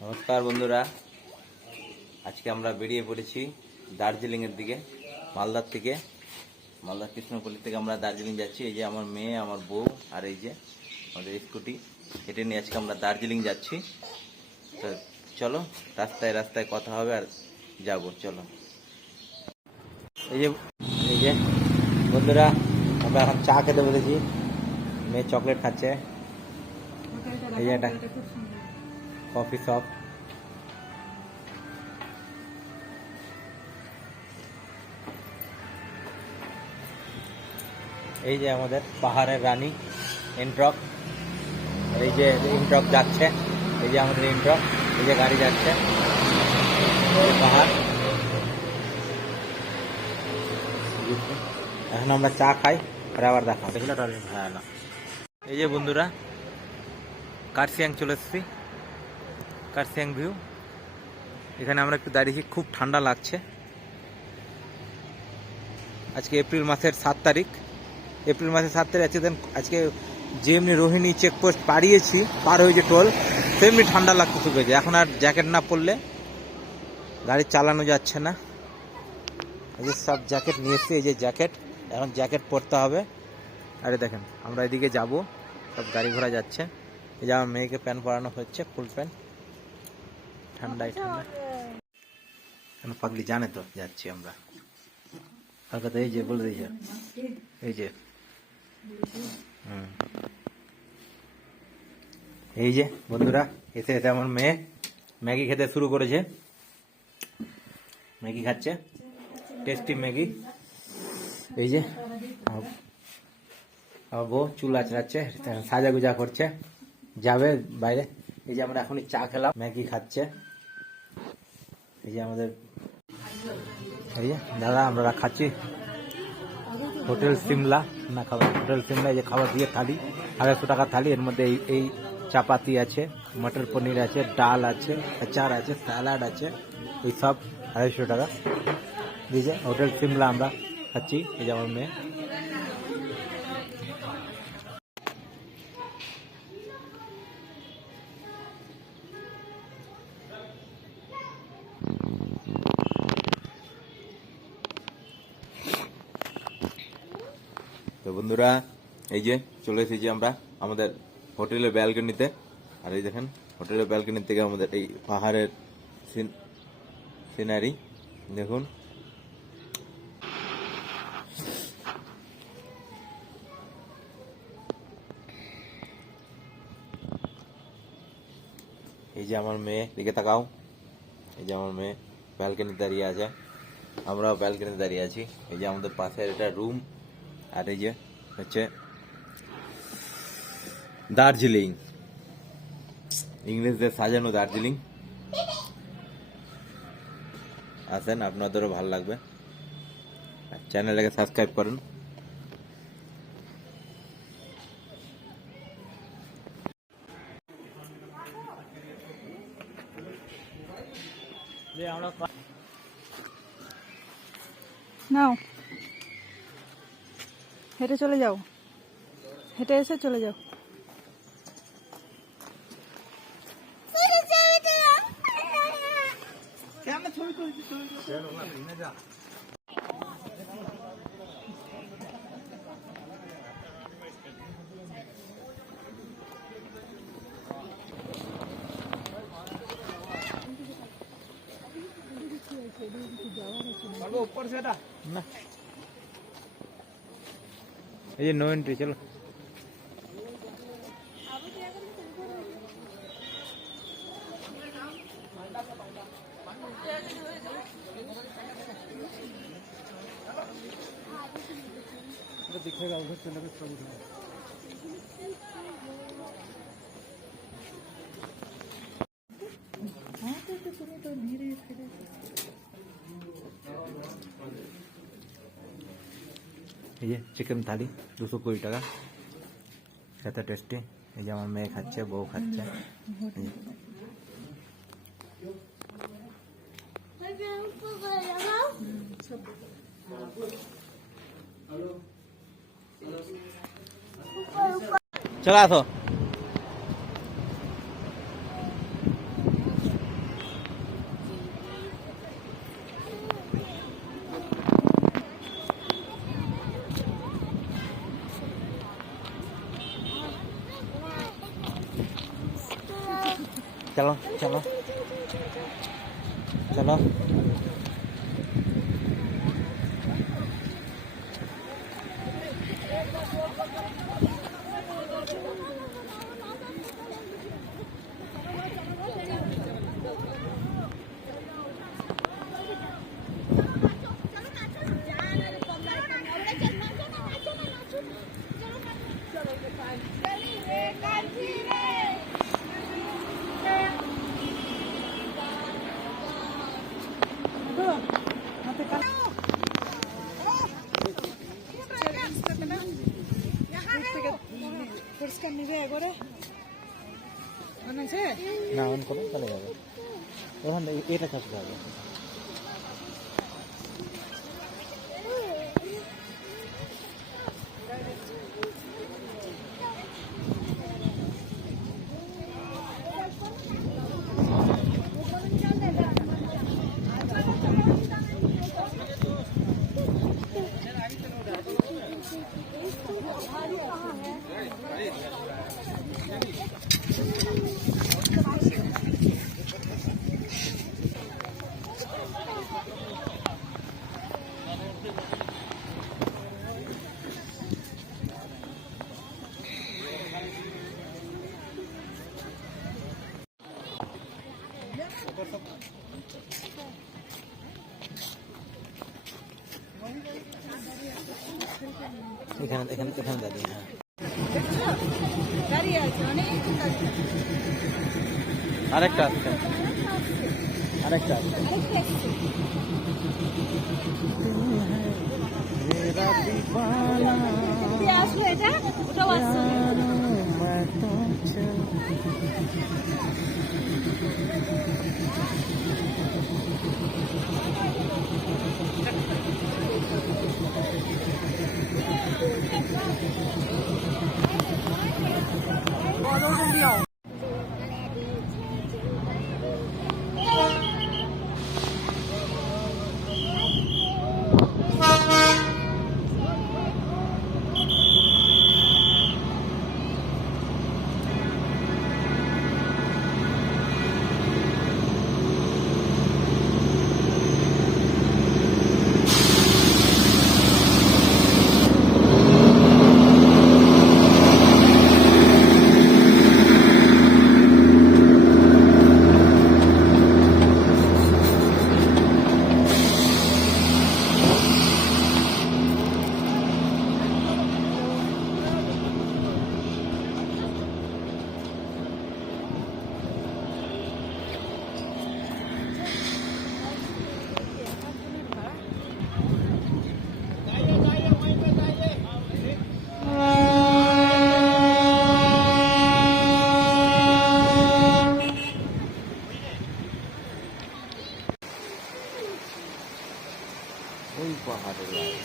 নমস্কার বন্ধুরা, আজকে আমরা বেরিয়ে পড়েছি দার্জিলিংয়ের দিকে। মালদার থেকে, মালদার কৃষ্ণপল্লী থেকে আমরা দার্জিলিং যাচ্ছি। এই যে আমার মেয়ে, আমার বউ, আর এই যে আমাদের স্কুটি, এটা নিয়ে আজকে আমরা দার্জিলিং যাচ্ছি। তো চলো, রাস্তায় রাস্তায় কথা হবে আর যাবো। চলো। এই যে বন্ধুরা, আমরা এখন চা খেতে বলেছি। মেয়ে চকলেট খাচ্ছে। এই যে একটা কফি শপ। এই যে আমাদের পাহাড়ের রানী এন্ট্রক। এই যে এন্ট্রক যাচ্ছে, এই যে আমাদের এন্ট্রক, এই যে গাড়ি যাচ্ছে পাহাড়। এখন আমরা চা খাই আর আবার দেখা দেখলে। হ্যাঁ না, এই যে বন্ধুরা, কার্শিয়াং চলে এসেছি। কার্শিয়াং ভিউ। এখানে আমরা একটু দাঁড়িয়েছি, খুব ঠান্ডা লাগছে। আজকে এপ্রিল মাসের 7 তারিখ। এপ্রিল মাসের 7 তারিখ আজকে যেমনি রোহিণী চেকপোস্ট পার হয়েছে টোল, তেমনি ঠান্ডা লাগতে শুরু হয়েছে। এখন আর জ্যাকেট না পরলে গাড়ি চালানো যাচ্ছে না। এই যে সব জ্যাকেট নিয়ে এসছি, এই যে জ্যাকেট, এখন জ্যাকেট পরতে হবে। আরে দেখেন, আমরা এদিকে যাব, সব গাড়ি ঘোড়া যাচ্ছে। এই যে আমার মেয়েকে প্যান্ট পরানো হচ্ছে, ফুল প্যান্ট। ঠান্ডায় ঠান্ডা কেন পাগলি জানে তো যাচ্ছি আমরা। এই যে বলে দিয়েছে, এই যে এই যে বন্ধুরা, এসে এসে আমার মেয়ে ম্যাগি খেতে শুরু করেছে। ম্যাগি খাচ্ছে, টেস্টি ম্যাগি। এই যে আমার বউ চুল আঁচড়াচ্ছে, সাজাগুজা করছে, যাবে বাইরে। এই যে আমরা এখনই চা খেলাম, ম্যাগি খাচ্ছে। এই যে আমাদের, এই যে দাদা, আমরা খাচ্ছি হোটেল সিমলা না খাবার, হোটেল সিমলা। এই যে খাবার দিয়ে থালি, 250 টাকা থালি। এর মধ্যে এই চাপাতি আছে, মটর পনির আছে, ডাল আছে, আচার আছে, স্যালাড আছে, এই সব 250 টাকা দিয়েছে। হোটেল সিমলা আমরা খাচ্ছি। এই যে আমার মেয়ে। তো বন্ধুরা, এই যে চলে এসেছি আমরা আমাদের হোটেলের ব্যালকনিতে। আর এই দেখেন, হোটেলের ব্যালকনি থেকে আমাদের এই পাহাড়ের সিনারি দেখুন। এই যে আমার মেয়ে, দিকে তাকাও। এই যে আমার মেয়ে ব্যালকনিতে দাঁড়িয়ে আছে, আমরাও ব্যালকনিতে দাঁড়িয়ে আছি। এই যে আমাদের পাশের এটা রুম। আর এই যে হচ্ছে দার্জিলিং, ইংরেজদের সাজানো দার্জিলিং। আসেন, আপনাদেরও ভালো লাগবে। চ্যানেলটাকে সাবস্ক্রাইব করুন। নাও, হেঁটে চলে যাও, হেঁটে এসে চলে যাও। না, এই যে নো এন্ট্রি। চলো। दिखेगा उधर से लगे सब उधर। এই যে চিকেন থালি 220 টাকা, খেতে টেস্টি। এই যে আমার মেয়ে খাচ্ছে, বউ খাচ্ছে। চলো আসো। চলো চলো চলো। পরিষ্কার নিবে একবারে আছে না অন করো চলে যাবে, ওখান এটা থাকতে হবে। এখানে এখানে এখানে দাঁড়িয়ে, হ্যাঁ দাঁড়িয়ে আছে অনেক দাঁড়িয়ে আছে। আরেকটা আসছে, আরেকটা আসছে। আসলে এটা ওটাও আসছে ওই পাহাড়ের লাইট।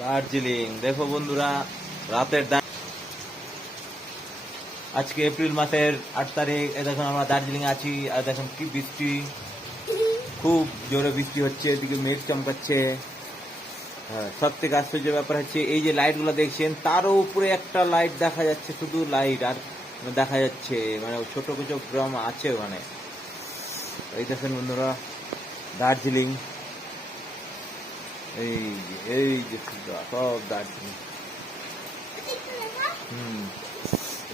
দার্জিলিং দেখো বন্ধুরা, রাতের আজকে এপ্রিল মাসের 8 তারিখ। দেখুন আমরা দার্জিলিং আছি, আর দেখুন কি বৃষ্টি, খুব জোরে বৃষ্টি হচ্ছে, এদিকে মেঘ চমকাচ্ছে। হ্যাঁ, সব থেকে আশ্চর্য ব্যাপার হচ্ছে এই যে লাইট গুলো দেখছেন, তারও উপরে একটা লাইট দেখা যাচ্ছে, শুধু লাইট আর দেখা যাচ্ছে, মানে ছোট কিছু গ্রাম আছে ওখানে। এই দেখেন বন্ধুরা দার্জিলিং, এই যে সব দার্জিলিং।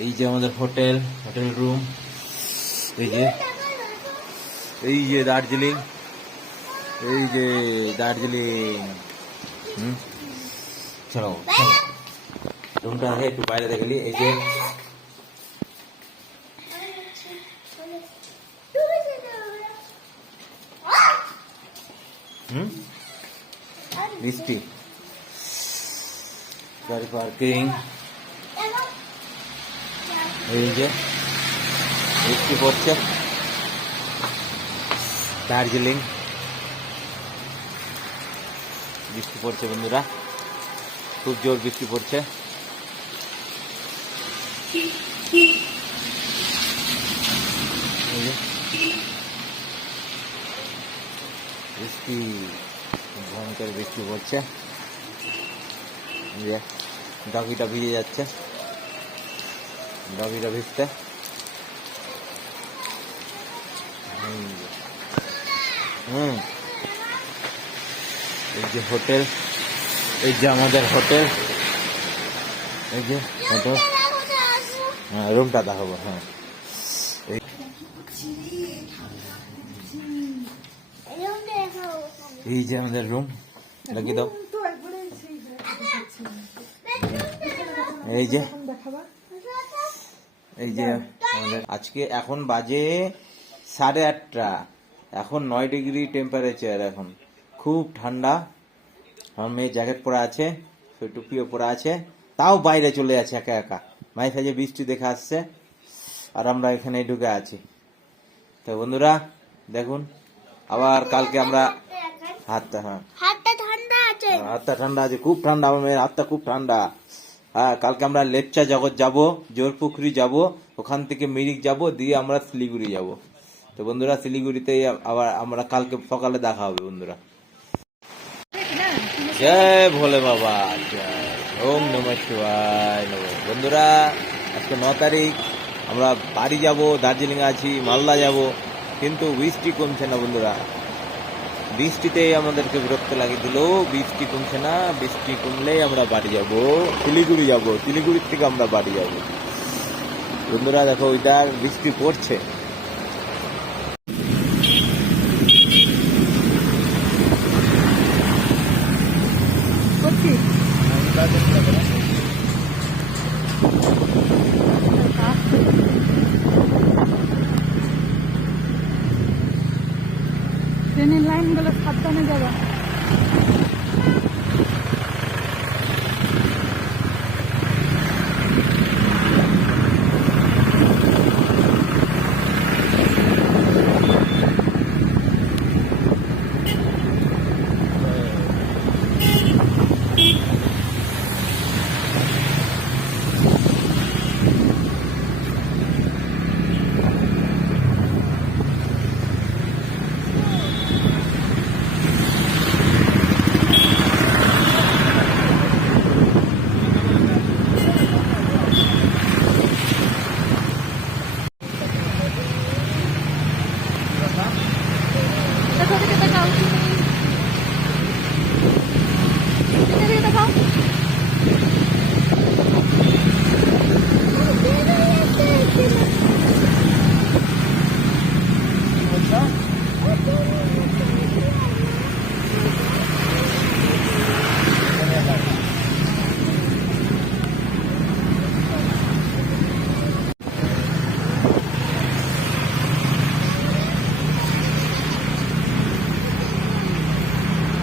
এই যে আমাদের হোটেল রুম, এই যে দার্জিলিং, চলো চলো রুমটা আগে একটু বাইরে দেখলি। এই যে বৃষ্টি, গাড়ি পার্কিং, এই যে বৃষ্টি পড়ছে দার্জিলিং, বৃষ্টি পড়ছে বন্ধুরা, খুব জোর বৃষ্টি পড়ছে। বৃষ্টি, ভয়ঙ্কর বৃষ্টি পড়ছে। যে ডগিটা ভিজে যাচ্ছে, ডগিটা ভিজতে। এই যে হোটেল, এই যে আমাদের হোটেল, এই যে হোটেল। হ্যাঁ, রুমটা দেখাবো। হ্যাঁ, এই যে আমাদের রুম, লাগিয়ে দাও। এই যে আমাদের আজকে এখন বাজে 8:30, এখন 9 ডিগ্রি টেম্পারেচার। এখন খুব ঠান্ডা। আমার মেয়ে জ্যাকেট পরা আছে, টুপিও পরা আছে, তাও বাইরে চলে যাচ্ছে একা একা। মাঝে সাঝে বৃষ্টি দেখে আসছে, আর আমরা এখানে ঢুকে আছি। তো বন্ধুরা দেখুন, আবার কালকে আমরা হাতটা ঠান্ডা আছে, খুব ঠান্ডা। আমার মেয়ের হাতটা খুব ঠান্ডা। হ্যাঁ, কালকে আমরা লেপচা জগৎ যাব, জোরপুকুরি যাব, ওখান থেকে মিরিক যাব, দিয়ে আমরা শিলিগুড়ি যাব। তো বন্ধুরা শিলিগুড়িতে আবার আমরা কালকে সকালে দেখা হবে বন্ধুরা। জয় ভোলে বাবা, জয় ওম নমঃ শিবায় নমঃ। বন্ধুরা আজকে 9 তারিখ, আমরা বাড়ি যাব, দার্জিলিং আছি, মালদা যাব, কিন্তু বৃষ্টি কমছে না বন্ধুরা। বৃষ্টিতে আমাদেরকে বিরক্ত লাগিয়ে দিল, বৃষ্টি কমছে না। বৃষ্টি কমলেই আমরা বাড়ি যাব, শিলিগুড়ি যাব, শিলিগুড়ির থেকে আমরা বাড়ি যাব। বন্ধুরা দেখো, ওইটা বৃষ্টি পড়ছে। ট্রেনের লাইন গুলো সাবধানে যাবা।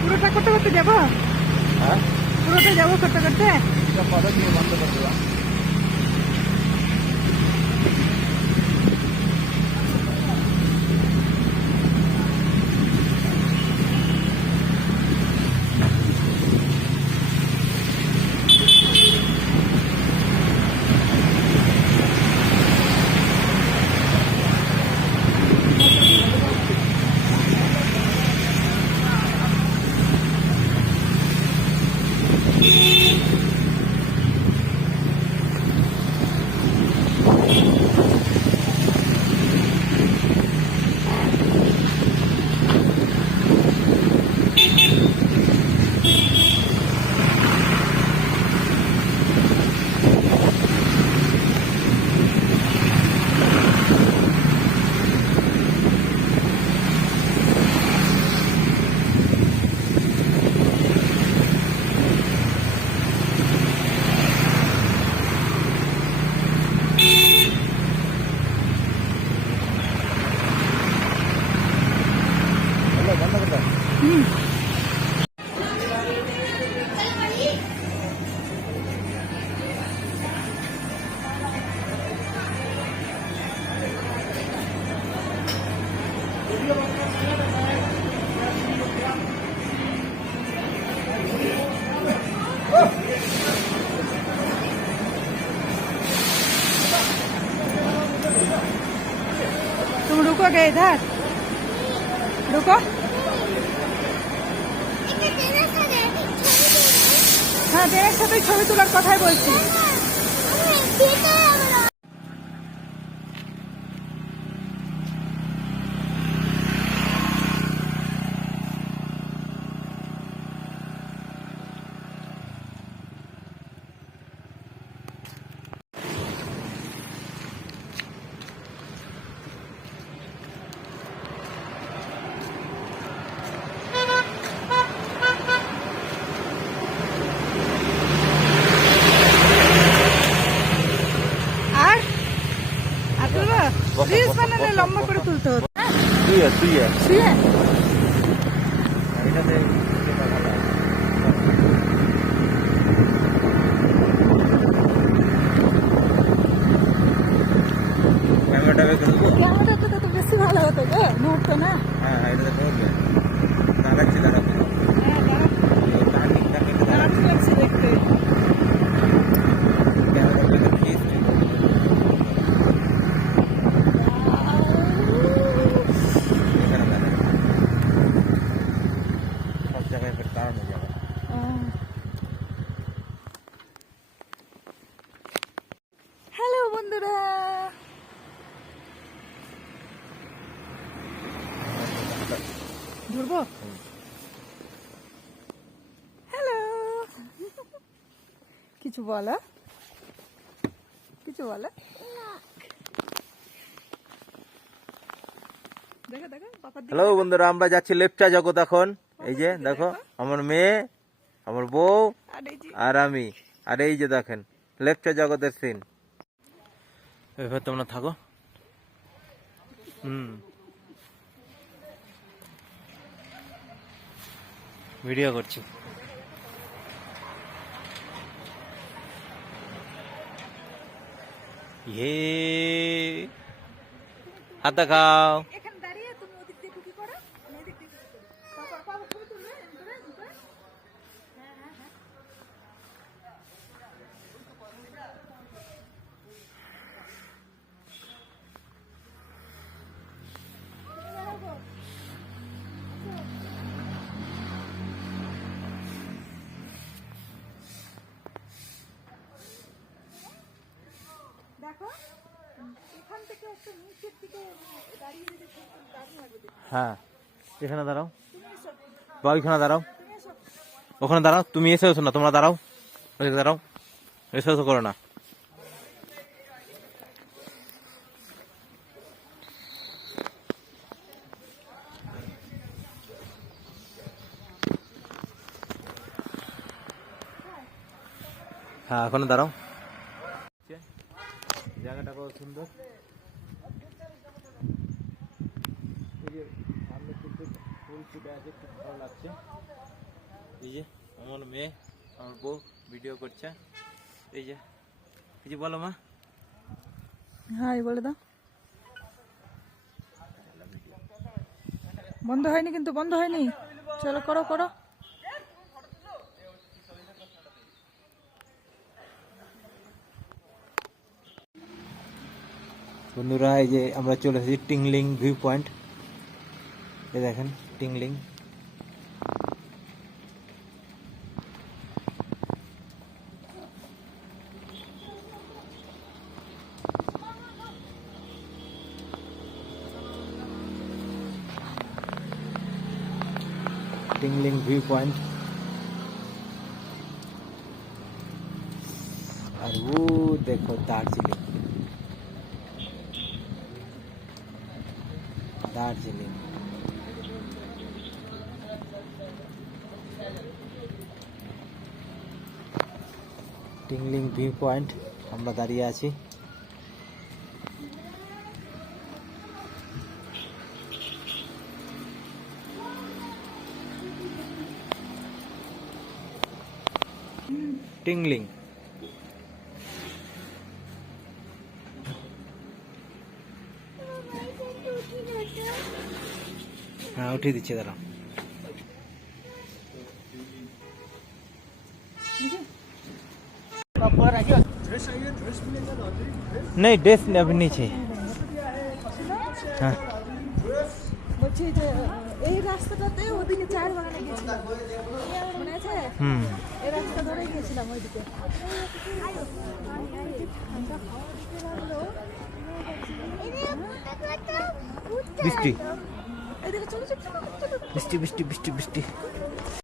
পুরোটা করতে করতে যাবো, পুরোটা যাবো করতে করতে। বন্ধ করে দেওয়া। तुम रुकोगे इधर, रुको। হ্যাঁ মেয়ের সাথে ছবি তোলার কথাই বলছি। আর আর তুলবো রিলস বানালে লম্বা করে তুলতে হতো। তুই শুয়ে ক্যামেরাটা বের করে দেবো। ক্যামেরাটা তো বেশি ভালো হতো গো, নড়তো না। হ্যাঁ এটা তো নড়বে। দাঁড়াচ্ছি হ্যাঁ দাঁড়াচ্ছি লাগছে দেখতে। ক্যামেরা বের করে দিয়েছি। এখানে দাঁড়া। সব জায়গায় ফের দাঁড়ানো যাবে। হ্যালো বন্ধুরা, ধরবো। হ্যালো, কিছু বলো, কিছু বলো। দেখো দেখো পাপার দিকে। হ্যালো বন্ধুরা, আমরা যাচ্ছি লেপচা জগৎ এখন। এই যে দেখো আমার মেয়ে, আমার বউ আর এই যে আর আমি, আর এই যে দেখেন লেপচা জগতের সিন। এবার তোমরা থাকো। ভিডিও করছি। হাত দেখাও। এখানে দাঁড়িয়ে তুমি ওদিক দিয়ে কি করো, আমি এদিক দিয়ে কি করি। পাপা পাপা ছবি তুলবে এরকম করে, এরকম করে। হ্যাঁ হ্যাঁ হ্যাঁ। দেখো এখান থেকে একটা নিচের দিকে দাঁড়িয়ে যদি দাঁড়িয়ে হবে দেখো। হ্যাঁ এখানে দাঁড়াও, তুমি এসো, বা ওইখানে দাঁড়াও, তুমি এসো। ওখানে দাঁড়াও। তুমি এসে না, তোমরা দাঁড়াও, ওইদিকে দাঁড়াও, এসে করো না। হ্যাঁ ওখানে দাঁড়াও। জায়গাটা কত সুন্দর। এই যে সামনে কিন্তু ফুল ফুটে আছে, খুব ভালো লাগছে। এই যে আমার মেয়ে, আমার বউ ভিডিও করছে। এই যে কিছু বলো মা। হাই বলে দাও। বন্ধ হয়নি কিন্তু, বন্ধ হয়নি। চলো করো করো। বন্ধুরা এই যে আমরা চলে এসেছি টিংলিং ভিউ পয়েন্ট। এই দেখেন টিংলিং। Tingling view point. और वो देखो Darjeeling, Darjeeling. Tingling view point আমরা দাঁড়িয়ে আছি। टिंगलिंग हाँ उठे दीजिए जरा। नहीं ड्रेस अभी नीचे। हाँ বলছি যে এই রাস্তাটাতে ওদিকে চায়ের বাগানে গেছিলাম, মনে আছে? এই রাস্তা একটা ধরে গিয়েছিলাম ওইদিকে। ঠান্ডা খাওয়া দিতে লাগলো। বৃষ্টি এদিকে চলো চলো চলো, চলো। বৃষ্টি বৃষ্টি বৃষ্টি বৃষ্টি